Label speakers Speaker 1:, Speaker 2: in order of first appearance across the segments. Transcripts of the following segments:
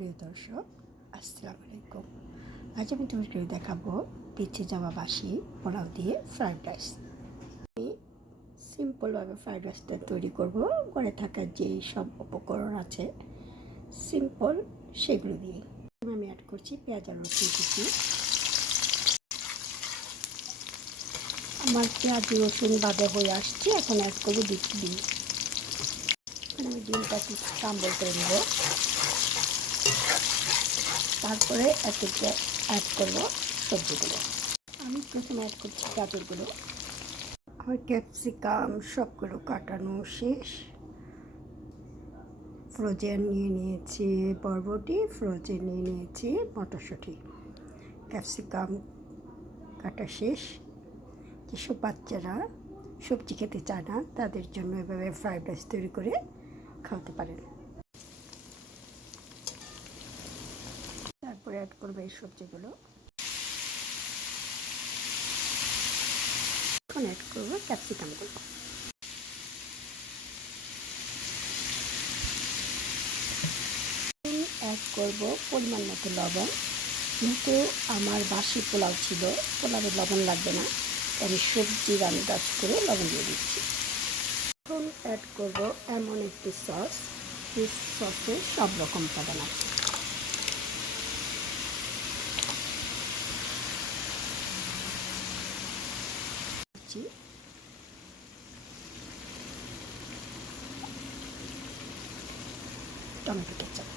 Speaker 1: সুপ্রিয় দর্শক, আসসালামু আলাইকুম। আজ আমি তোমাকে দেখাবো পিছিয়ে যাওয়া বাসি পোলাও দিয়ে ফ্রাইড রাইস। আমি সিম্পলভাবে ফ্রাইড রাইসটা তৈরি করব। ঘরে থাকা যে সব উপকরণ আছে, সিম্পল সেগুলো দিয়ে। আমি অ্যাড করছি পেঁয়াজ আর রসুন কুচি। আমার পেঁয়াজ, রসুন বাদে হয়ে আসছে, এখন অ্যাড করব এখন আমি ডিমটা একটু সাম্বল করে নেব। তারপরে একে অ্যাড করব সবজিগুলো। আমি প্রথমে অ্যাড করছি গাজরগুলো। আমার ক্যাপসিকাম সবগুলো কাটানো শেষ। ফ্রোজেন নিয়ে নিয়েছি বরবটি ফ্রোজেন নিয়ে নিয়েছি মটরশুঁটি। ক্যাপসিকাম কাটা শেষ। যেসব বাচ্চারা সবজি খেতে চায় না, তাদের জন্য এভাবে ফ্রাইড রাইস তৈরি করে খাওয়াতে পারেন তারপরে অ্যাড করবে এই সবজিগুলো। এখন অ্যাড করব ক্যাপসিকামগুলো অ্যাড করব পরিমাণ মতো লবণ। কিন্তু আমার বাসি পোলাও ছিল, পোলাওয়ে লবণ লাগবে না আমি সবজির আন্দাজ করে লবণ দিয়ে দিচ্ছি। এখন অ্যাড করব এমন একটি সস এই সসে সব রকম উপাদান আছে। দিচ্ছি। Tomato ketchup.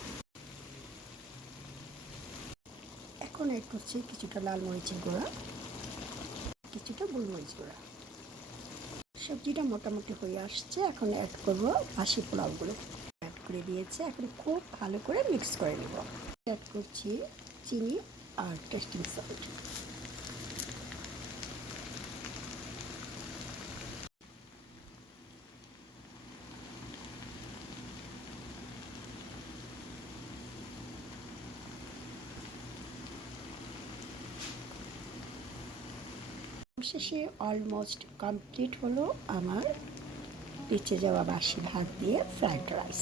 Speaker 1: এখন অ্যাড করছি কিছুটা লাল মরিচের গুঁড়া, কিছুটা গোলমরিচ গুঁড়া। সবজিটা মোটামুটি হয়ে আসছে, এখন অ্যাড করব বাসি পোলাওগুলো। অ্যাড করে দিয়েছে, এখন খুব ভালো করে মিক্স করে নেব। অ্যাড করছি চিনি আর টেস্টিং সল্ট শেষে অলমোস্ট কমপ্লিট হলো আমার বেঁচে যাওয়া বাসি ভাত দিয়ে ফ্রায়েড রাইস